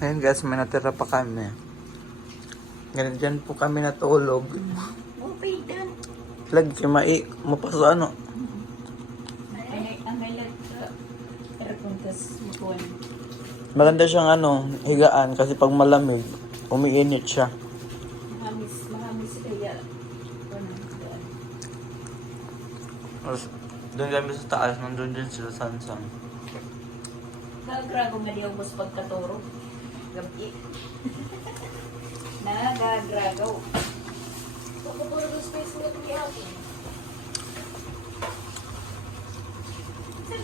Ngayon guys, may natira pa kami. Ganun dyan po kami natulog. Okay, done. Lagi kayo mapasa ano. Ang highlight sa aircon tas mukuhan. Maganda siyang ano, higaan kasi pag malamig, umiinit siya. Mahamis kaya. Tapos, doon kami sa taas, nandun din sila Sansang. Nagagrago nga di ako mas pagkaturo. Gabi. Nagagragaw. Pagkaturo ng space mo ito kaya.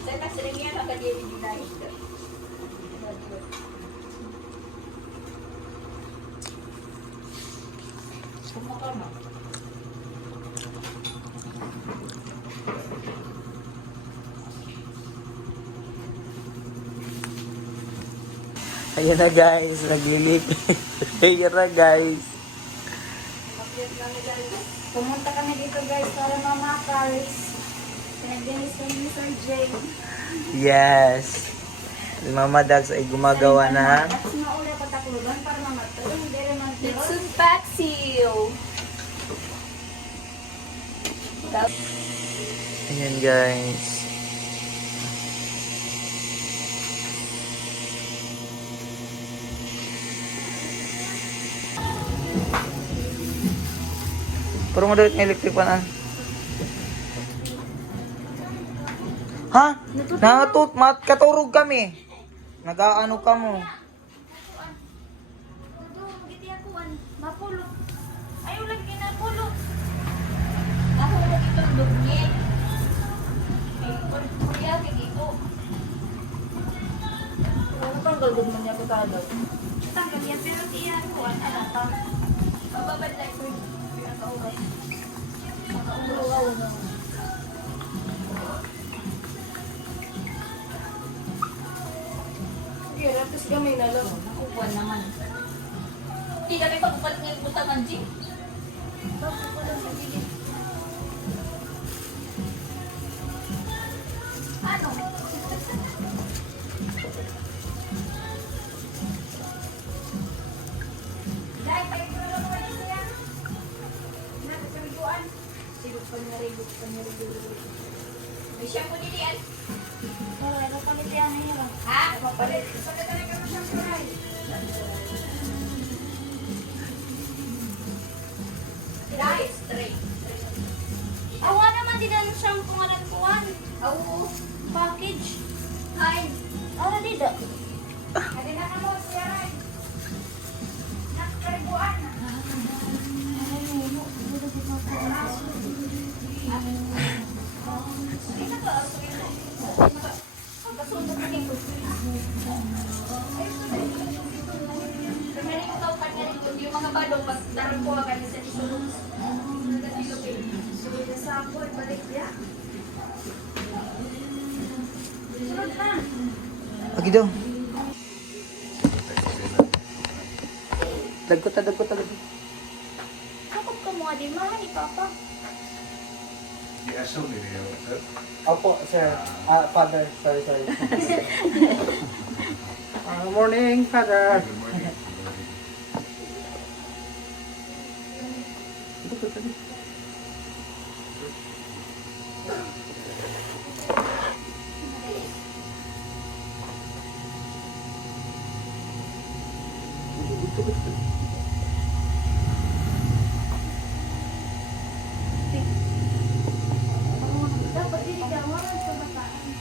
Saan sila niya nakadiri din na ito. Kumakama. Ayan na guys, naglilipit. Ayan na guys. Pumunta kami dito guys para mamakaris. Pinagdinis kami ni Sir Jay. Yes. Si Mama Dax ay gumagawa na. At sinaula patakulugan para mamatulong. Hindi rin man tiro. It's unpaxiw. Ayan guys. Pero madalit ng electric pa na. Ha? Nangatut, katurog kami. Nag-aano ka mo. Mapulot. Ayaw lang kinapulot. Nahulog itong lugit. Ay, kuya, kikiko. Ano pang gagawin mo niya pagkadaw? Tanggal yan, pero tiyan ko, ano pa? Bababad lang ko yung pinakaugat. Makaumuraw na. Okay, rapos kami na lang. Nakukuha naman. Hindi kami pagpapalit ngayon butangan, Jim. Bakit ko lang sa gilid? Ano? Dahil tayo ko lang naman ito yan. Nakasariguan. Sigot pa niya rin. May shampoo nili yan. Oo, ano palit yan ngayon? Ha? Papalit. Palit talaga mo shampoo rin. Dahil straight. Awa naman din ang shampoo nga nagpuan. Awo. Package. Ay. Awa dito. Hindi na ka mo siya rin. Nakaribuan. Yung mga badong mas darang ko agad sa isulong. Sunod na sa ako, balik niya. Sunod na. Pagi daw. Dagkot. Sakop ka mo, adi mahal ni Papa. I-assume niyo, sir. Opo, sir. Father. Sorry. Morning, Father. Good morning. Dapat dinigawaran sa bataan.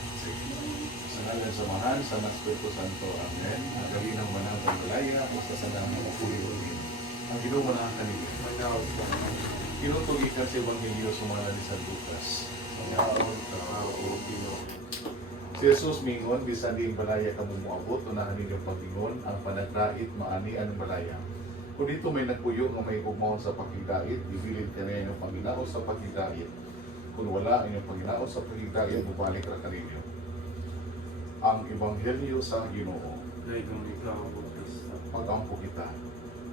Sa ngalan sa Mahal, sa Espiritu Santo. Amen. Ang gabi ng manang pagbalaya, basta sa damang mapuliwin. Ang ginuman ang kanila. Kinutugi ka sa Ebanghelyo sumala ni San Lucas. Si Jesus mingon, bisan di balaya ka mo moabot, unahan ninyong paglingon, ang panagdait maani ang balaya. Kung dito may nagpuyo nga may ugmahon sa pakigdait, ibilin ka na inyong Panginoon sa pakigdait. Kung wala inyong Panginoon sa pakigdait, bubalik ra kaninyo. Ang Ebanghelyo sa Ginoo. Pag-ampo kita.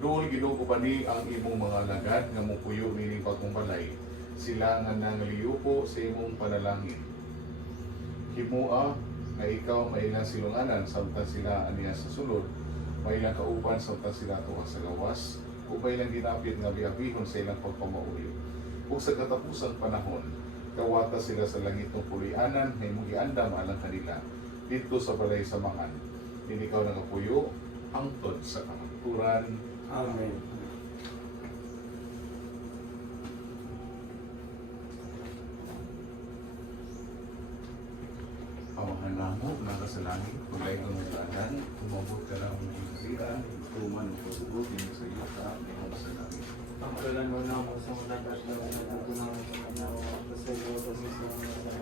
Doon ginugo pa ni ang imong mga lagad nga mupuyo nining pagkumbalay. Sila nga nangaliyupo sa imong panalangin. Himua nga ikaw mailang silunganan samtang sila aniya sa sulod may ilang kauban sa utang sila tuwa sa gawas, o may ilang ginapit nga biabihon sa ilang pagpamauli. O sa katapusang panahon, kawata sila sa langit ng pulianan, may mugiandam alang kanila, dito sa balay sa mangan. Inikaw ng kapuyo, angtod sa kamaturan. Amen. Amahan namo, naka sa langit, kulay ng nagdaanan, umabot ka na ang magigasian, tuman o pagubot, hindi sa iyo ka, mayroon sa langit. Pangkalan mo na ako sa mga kasya na natutunan sa mga pasaylo kasi sa mga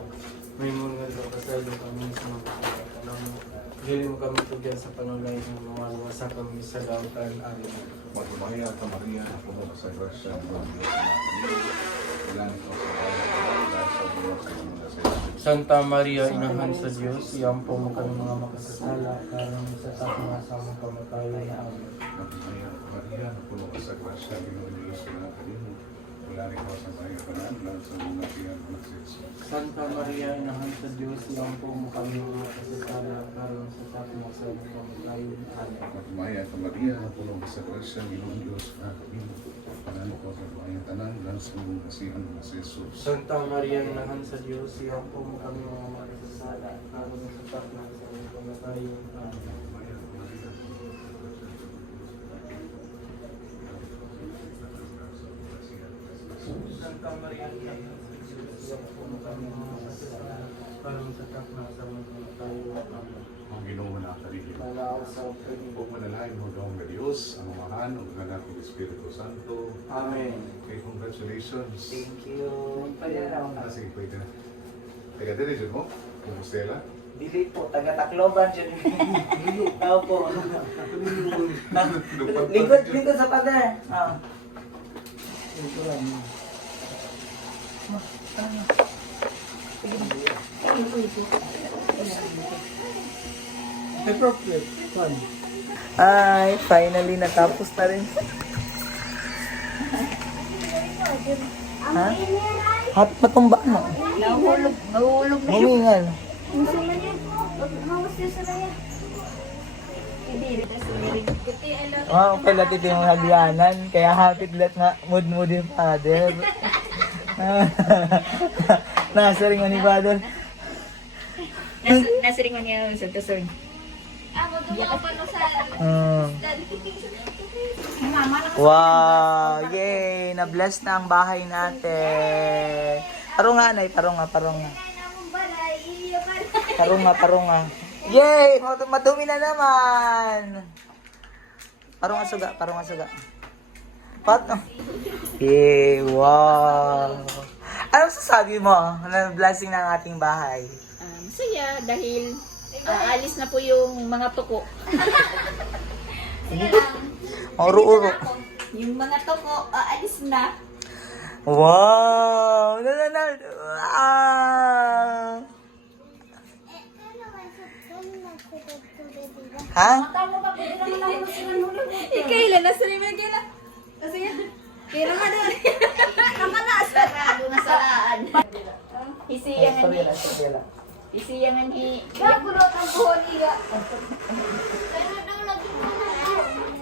may mga pasaylo kami sa mga pasaylo. Alam mo, dili mo kami tugyan sa panulay ng mga luwasa kami sa lautan. Amen. Magmaya ka Maria, puno ka sa grasya, ang Diyos na kanina, ilan ito sa kanya, dahil sa Diyos sa mga sa iyo. Santa Maria, Inahan sa Diyos, iyampo mo kami mga makasasala, karang sa takma sa mga kamatayan. Amen. Magmaya ka Maria, puno ka sa grasya, Panginoon Diyos na kanina, wala rin ko sa kanya kanan, dahil sa mga tiyan mo sa Jesus. Santa Maria, Inahan sa Diyos, iyampo mo kami mga makasasala, karang sa takma sa mga kamatayan. Amen. Magmaya ka Maria, puno ka sa grasya, Panginoon Diyos na kanina, wala rin ko sa kanya kanan, dahil sa mga tiyan mo sa Jesus. Santa Maria, Inahan sa Diyos, iyampo mo kami mga makasasala, karang sa takma sa mga kamatayan. Amen. Santa Maria, Inahan sa Diyos, iyampo mo kami mga makasasala, karang sa takma sa mga kamatayan. Amen. Ang Ginoo na kalihim. Malaw sa pagkakas. Huwag manalahin mo daw ng Diyos, ang Amahan, ang Anak ng Espiritu Santo. Amen. Okay, congratulations. Thank you. Pagkaraw na. Sige, pwede na. Teka, dire dyan mo? Compostela? Dili po, taga Tacloban dyan. Opo. Likod sa pader. Ah. Ay, finally natapos na rin. Ha? Hat matumba no? Nahulog na siya. Humingal. Ang sama niya. Mawas niya sa laya. Hindi, tas umirig. Kuti, I love you. Wow, pala titi yung hagyanan. Kaya hapit let nga mood yung father. Nasa rin ni father. Nasiringan niya sa kasod. Ako dumawa pa no sa... Wow, yay! Na-bless na ang bahay natin. Parong nga, Nay. Parong nga. Parong nga. Yay! Madumi na naman. Parong nga suga. Pat? Yay! Wow! Anong sasabi mo na blessing ng ating bahay? Masaya dahil aalis na po yung mga tuko. Uro-uro. Yung mga tuko, aalis na. Wow! Ha? Kailan na sila may kailan? Kasi kailan ka doon. Sarado na saraan. Isiyangan Gagulot ang buhon niya.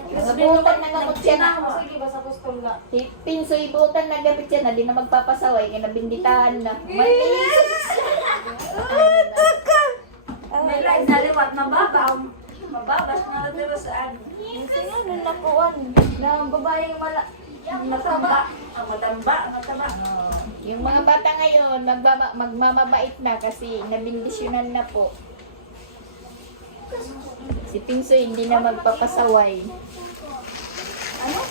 Nabutan na gamot siya na. Sige ba sa custom na? Pinsoy butan na gamit siya na. Di na magpapasaway. Kinabinditahan na. May light na liwat, mababaw. Mababas na natira saan. Kasi nga, nung nakuhan, na babaeng mataba. Ang matamba, ang mataba. Yung mga bata ngayon, magmamabait na kasi nabindisyonan na po. Si Pinsoy hindi na magpapasaway. Ano?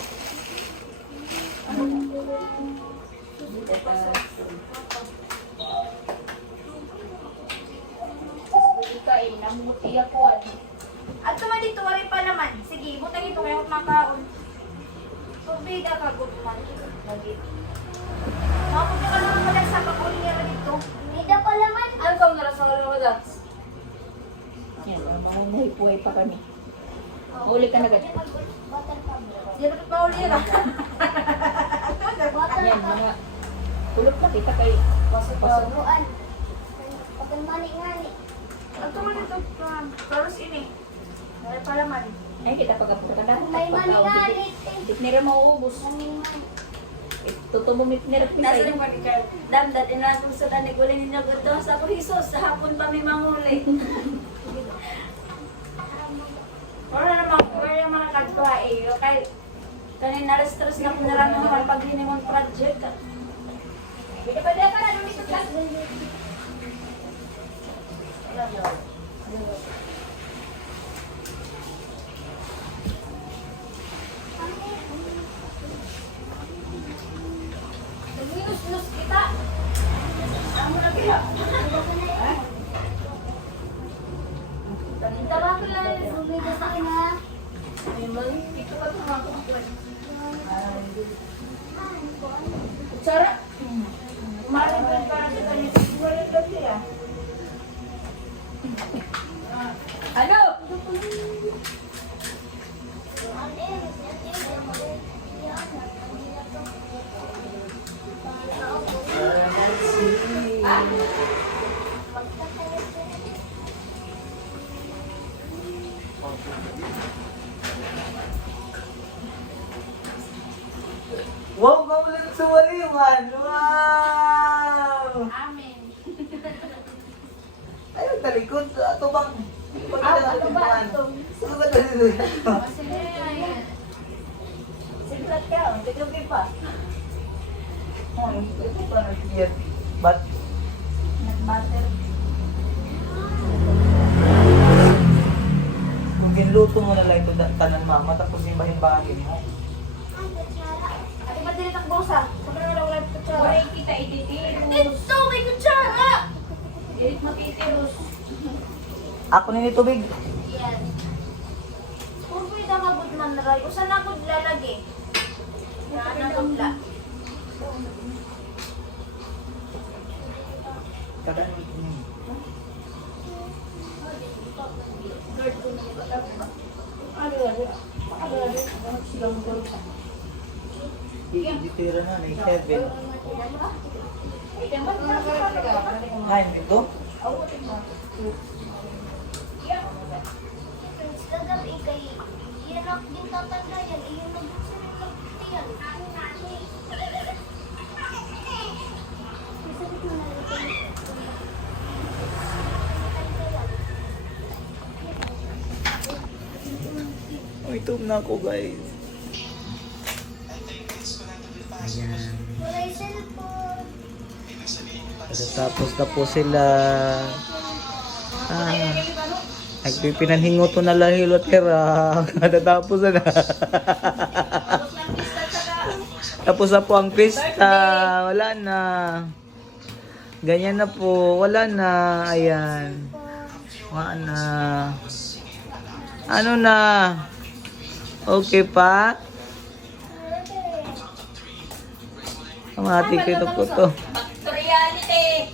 Kain, namuti ako. At tuman dito, wari pa naman. Sige, butang ito kayo makaon. Tubig ka, good man. Lagi. Mapunta ka naman pala sa pag-uli nila dito. Hindi pa naman. Ano ka mga rasa wala mo das? Yan, mamuhay puhay pa kami. Uli ka na agad. Yan ang pauli na. Yan, mga kulot na kita kay Pasuruan. Pagkalmani-ngani. At tuman dito, karos ini. Wari pa naman. Ay, kita pagkapunta ka May manigalit eh. Ditnira mauubos. Tutubo mitnira Nasa rin mo ni Carl. Dam, dati natin sa tanig wala ninyo ganda sa Jesus. Sa hapon pa may manguli. Wala naman mga kadwa eh. Okay. Kanina na-stress na kung naramang naman pag hinimon project. Hindi pa din ka na lumisot ka. Minus-nus kita. Amo na kaya. Tawa ko lang. Sumida sa akin ha. Dito ka tumakot. Kutsara. Umarin ko yung parang sa kanya. Wala lang siya. Ano? Wow, maulan sa waliwan! Wow! Amen. Ayun, talikod. Ito bang? Ano ba ito? Ano ba talikod? Siglat ka. Tigubi pa. Ito ba nag-iyan? Ba't? Nag-butter. Kung ginluto mo na lang ito tanan mama, tapos yung bahin-bahin mo. Ate ba dili takbosa? Sa kanila wala kutsara. Wala kita ititirus. Ito, may kutsara! Dirit matitirus. Ako nini tubig. Yan. Kung pwede mabot man na rin, usan ako lalagi. Yan ang putla. Kadaan Ditira na, na 7. Ngayon, ito? Kagabi kay yan ang din tatanda yan. Iyon ang gusto rin nagputi yan. Oh, itom na ako guys. Ayan. Wala yung cellphone. Tapos na po sila. Nagpipinanhingo to na lang hilotera. Natatapos na. Tapos na po ang pista. Wala na. Ganyan na po. Wala na. Ayan. Wala na. Ano na? Okay pa? Ang ati ko to. To reality.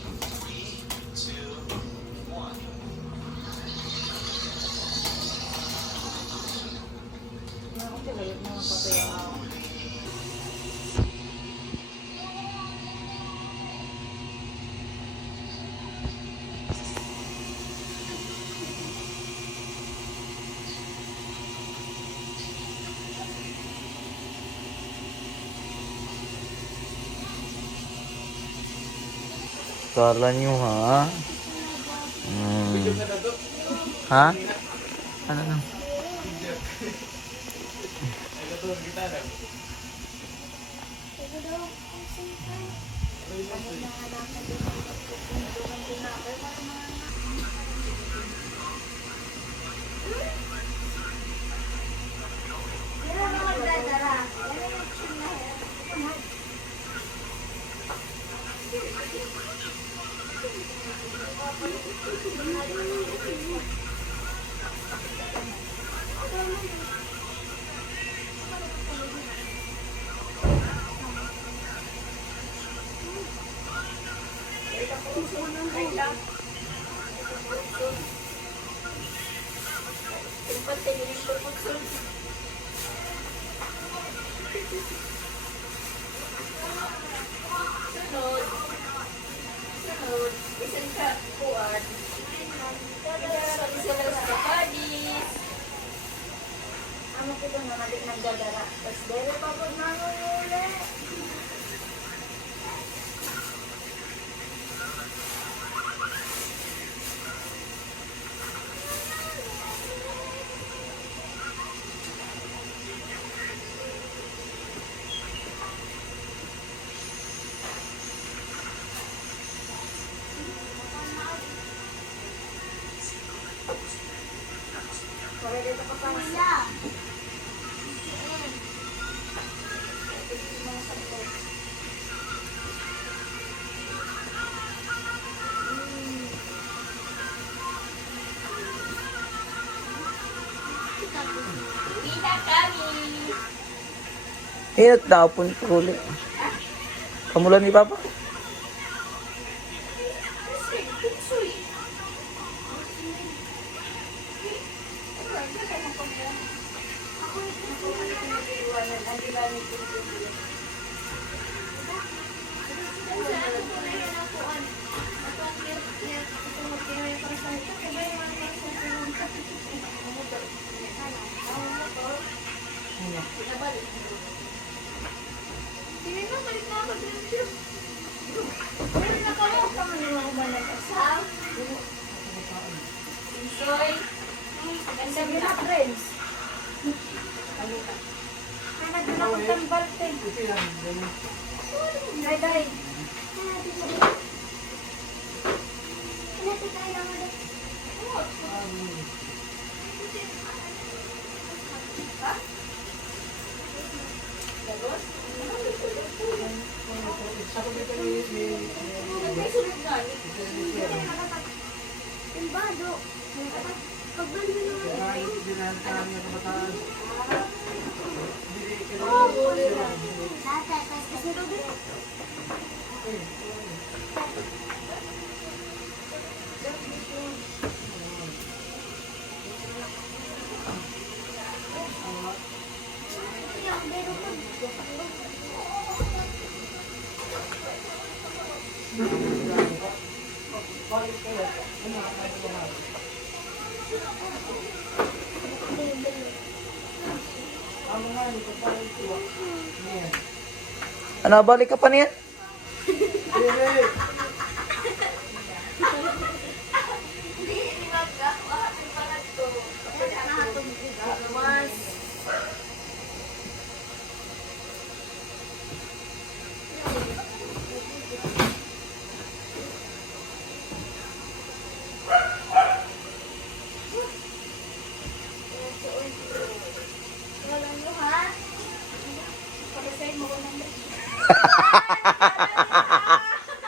Kala nyo ha? Ha? Ano na? Yan ang magdadara. Yan ang chill. ano ko doon na nagdadara. Tapos dere pa po nangunuli. Wala dito ka pa. Inot na po ulit. Kamulan ni Papa? Ganda mo na, friends. Ay, nagdala ko tambal, friends. Ay, dahil. Ano, balik ka pa niyan?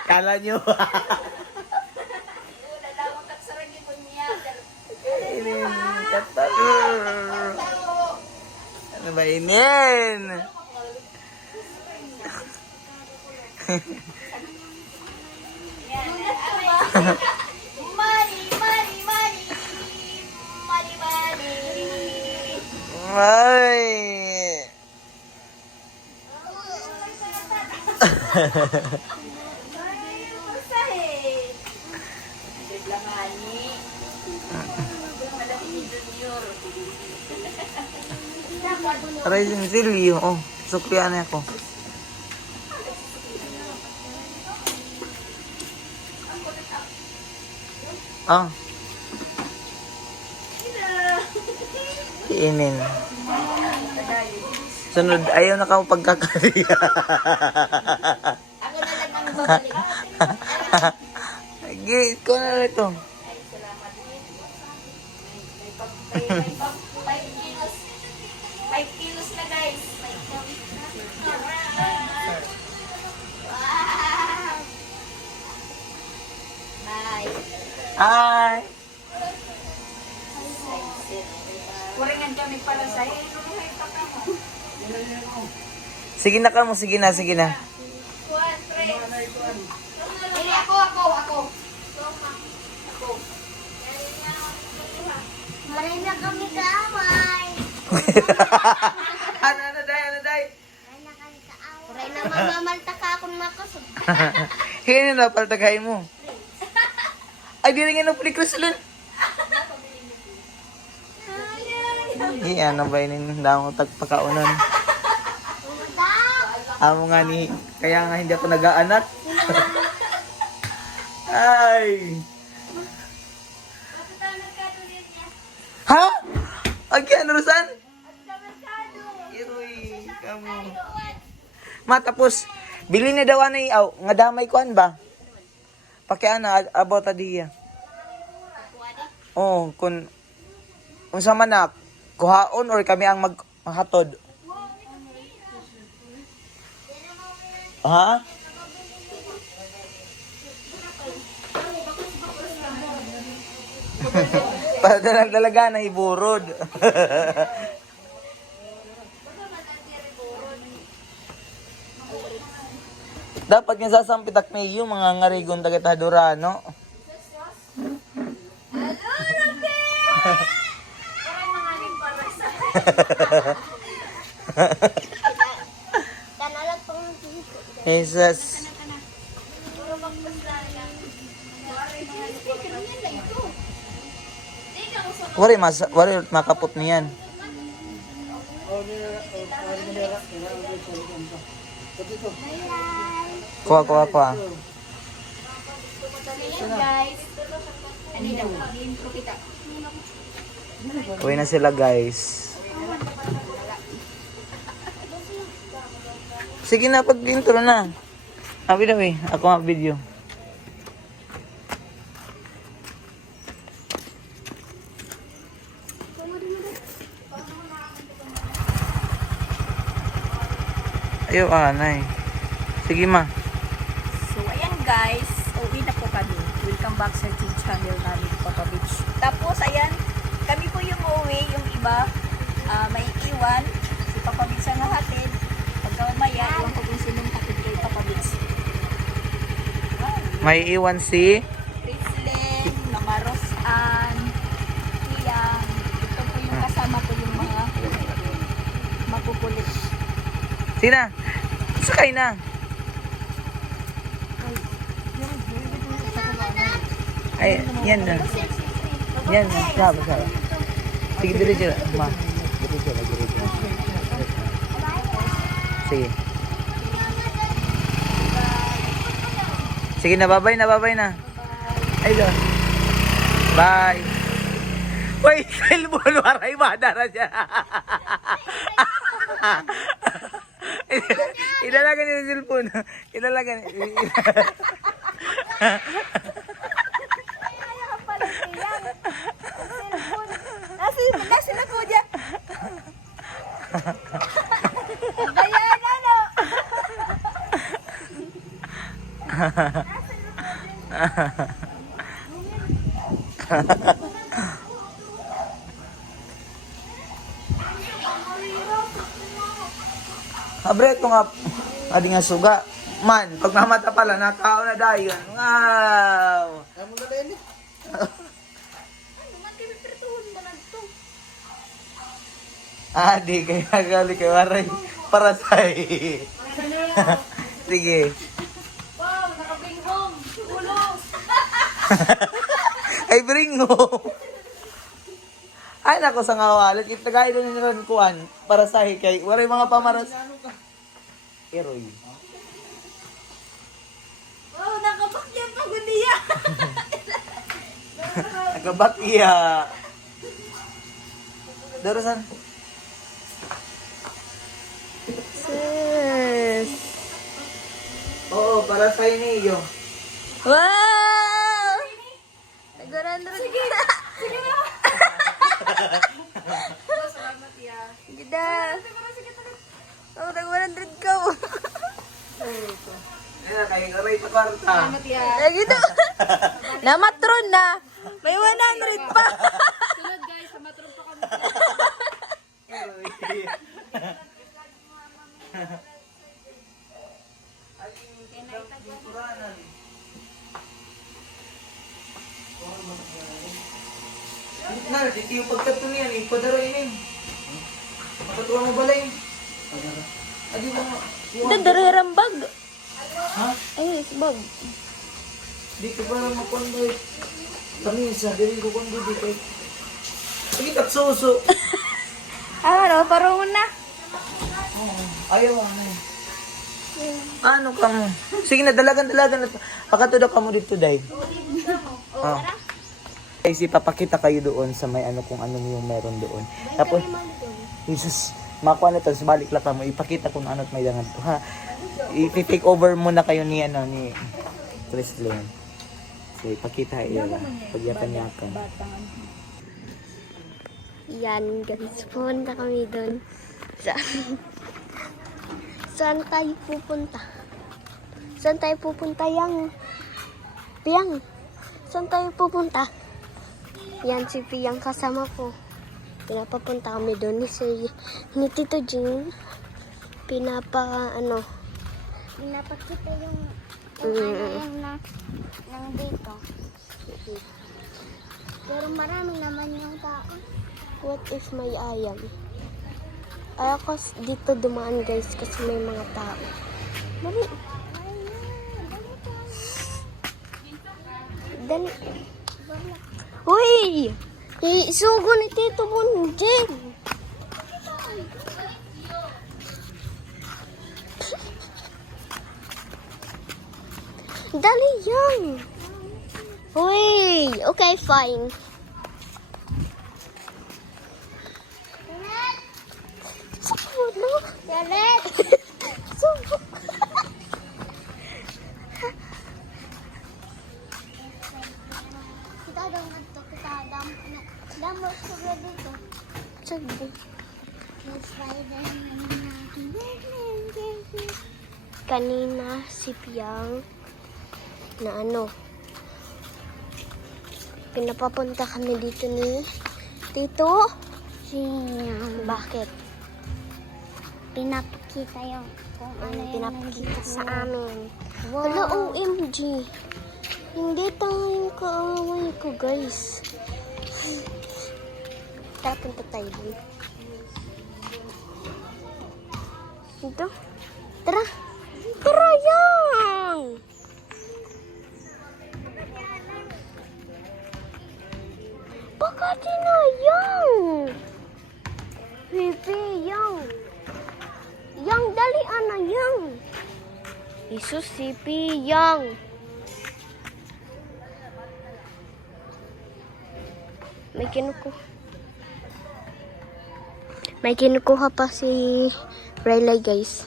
Kala nyo. Ano ba inin? Ay. Aray yung silyo. Oh, suklian na ako. Ah. Iinin. Sunod, ayaw na ka pagkakaliya. Ako na lang ang babalik. Gate ko na lang ito. Ay, salamat. May 5 kilos. 5 kilos na, guys. Wow! Bye. Hi. Kuringan kami para sa iyo. Sige na ka mo, sige na, sige na. Kuhan, friends. Hindi, ako. Maray na kami kaaway. Ano day? Maray na mamamalta ka akong makasod. Hingin na paltagay mo. Ay, di rin nga ng pelikula sila. Ano ba yun? Damo tagpakaunan. Amo nga ni, kaya nga hindi ako nag-aanak. Ay! Ha? Agyan, Rosan? Iroy, kamo. Matapos, bili na daw ano nga damay kuan ba? Pakiana, about adiya. Oh, kung sa manak, kuhaon or kami ang maghatod. Ha? Para talaga na iburod. Dapat yung sasampitak may yung mga ngarigon tagatadura, no? Kanalag pang Jesus. Wari makapot niyan. Kuha pa. guys. Ano daw? Intro kita. Uwi na sila, guys. Sige na, pag-intro na. Abi daw eh. Ako nga video. Ayaw, anay. Sige, ma. So, ayan guys. Uwi na po kami. Welcome back sa YouTube channel namin, Papa Beach. Tapos, ayan. Kami po yung uuwi. Yung iba, may iwan. Si Papa Beach ang hatid. Pagka mamaya, iwan ko kung sinong hatid kay Papa Beach. May iwan si... Rizlen, Mama Rosan, Tiyang. Ito po yung kasama ko yung mga makukulit. Sina? Sakay na. Ay, yan na. Yan na. Sabi. Sige, diretso na. Ma. Diretso na. Sige. Sige na, babay na. Ay, do. Bye. Wait, cellphone, waray madara siya. Ilalagan niya yung cellphone. Ilalagan. Nasi na po dyan. Bayan, ano? Abre, ito nga. Adi nga suga. Man, pag mamata pala, nakao na dayon. Wow! Ano man kami pertuhon ba nagto? Adi, kaya gali kay waray. Para sa'y. Sige. Wow, nakabing home. Tulong. Ay, bring home. Ay, nako sa nga wallet. Itagay doon yung rankuan. Para sa'y kay waray mga pamaras. Eroy. Oh, nakapakyan pa ko niya. Nagabakya. Darasan. Sis. Oo, para sa'yo niyo. Wow! Nag-100. Sige. Sige na. Salamat ya. Gida. Oh, nag-100 ka. Ayan, kayo karay sa kwarta. Eh, gitu. Na matron na. May 100 pa. Sunod guys, sa matron pa kami. Na, dito yung pagkatunian eh. Padaro ini. Pagkatuwa mo balay. Adi mo. Dan darahirang bag. Ha? Ay, bag. Di ko para makondoy. Kami sa diri ko kondo di kay. Sige tak suso. Ano, parang na. Ayaw, ano. Ano ka mo? Sige na, dalagan. Pakatudo ka mo dito, Day. Oh. Guys, ipapakita kayo doon sa may ano kung ano yung meron doon. Tapos, Jesus, makuha na to, balik lang ka mo. Ipakita kung ano't may dangan to, ha? I-take over muna kayo ni, ni Chrislyn. So, ipakita yun. Pagyakan-yakan. Yan guys, pupunta kami doon. Saan tayo pupunta? Saan tayo pupunta yang? Piyang, saan tayo pupunta? Yan si Piyang kasama ko. Pinapapunta kami doon ni Tito Jing. Pinapakita yung dito. Pero marami naman yung tao. What if may ayam? Ay ako dito dumaan guys kasi may mga tao. Dali. Dali. Uy! Isugo ni Tito Bonjing. Dali yan. Uy! Okay, fine. Subo no? Yalet! Subo. Kita dong ganito. Kita damo subo dito. Subo. Kanina si Piyang na pinapapunta kami dito ni Tito Jing. Bakit? Pinapakita yung kung ano pinapakita sa amin. Wow. Wala, OMG. Hindi tayo yung kaaway ko, guys. Tara, punta tayo dun. Ito. Tara. Tara, yang! Baka tinayang! Pipi, yang! Yang, dali, ana, yang! Isus, si Piyang! May kinukuha pa si Riley, guys.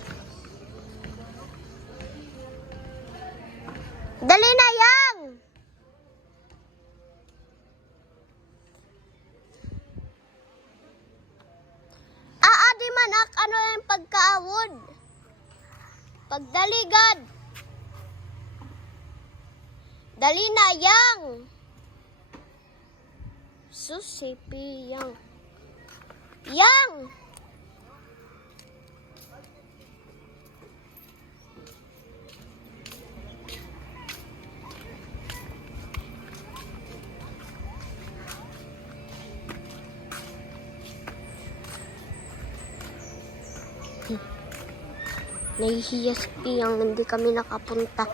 Dali na, yang! Di manak, ano yung pagkaawod? Pagdaligad. Dali na, yang! Susipi, yang! Yang! Nahihiya si Piyang, hindi kami nakapunta.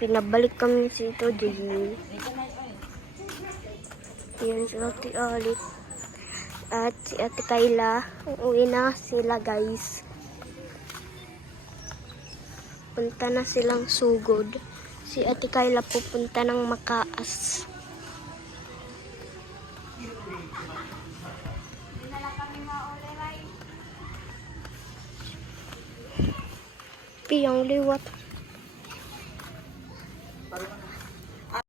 Pinabalik kami si Tito Jing. Yan si Ate Alit. At si Ate Kayla. Uuwi na sila, guys. Punta na silang sugod. Si Ate Kayla pupunta ng Makaas. Piyang liwat.